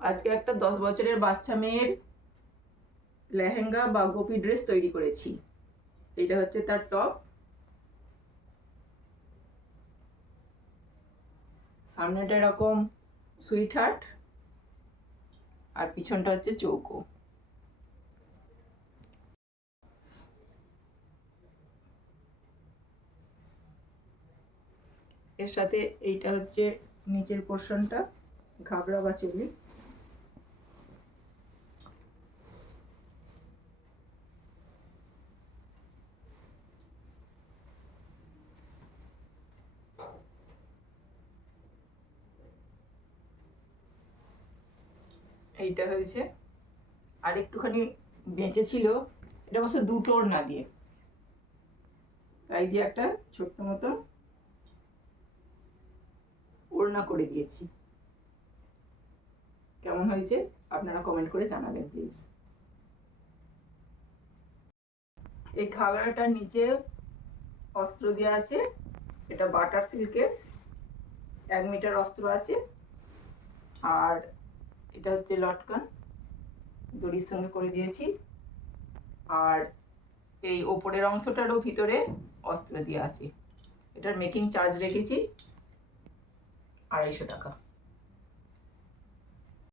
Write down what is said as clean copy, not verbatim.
আজকে একটা 10 বছরের বাচ্চা মেয়ের লেহেঙ্গা বা গোপী ড্রেস তৈরি করেছি। এটা হচ্ছে তার টপ, সামনেটা এরকম সুইট হার্ট আর পিছনটা হচ্ছে চৌকো। এর সাথে এইটা হচ্ছে নিচের পোর্শনটা, ঘাগরা বা চুলি। এইটা হয়েছে, আর একটুখানি বেঁচে ছিল, এটা অবশ্য দুটো ওড়না দিয়ে, তাই দিয়ে একটা ছোট্ট মতো ওড়না করে দিয়েছি। কেমন হয়েছে আপনারা কমেন্ট করে জানাবেন প্লিজ। এই ঘাগরাটার নিচে অস্ত্র দেওয়া আছে, এটা বাটার সিল্কের 1 মিটার অস্ত্র আছে, আর এটা হচ্ছে লটকান দড়ির সঙ্গে করে দিয়েছি, আর এই ওপরের অংশটারও ভিতরে অস্ত্র দেওয়া আছে। এটার মেকিং চার্জ রেখেছি 250 টাকা।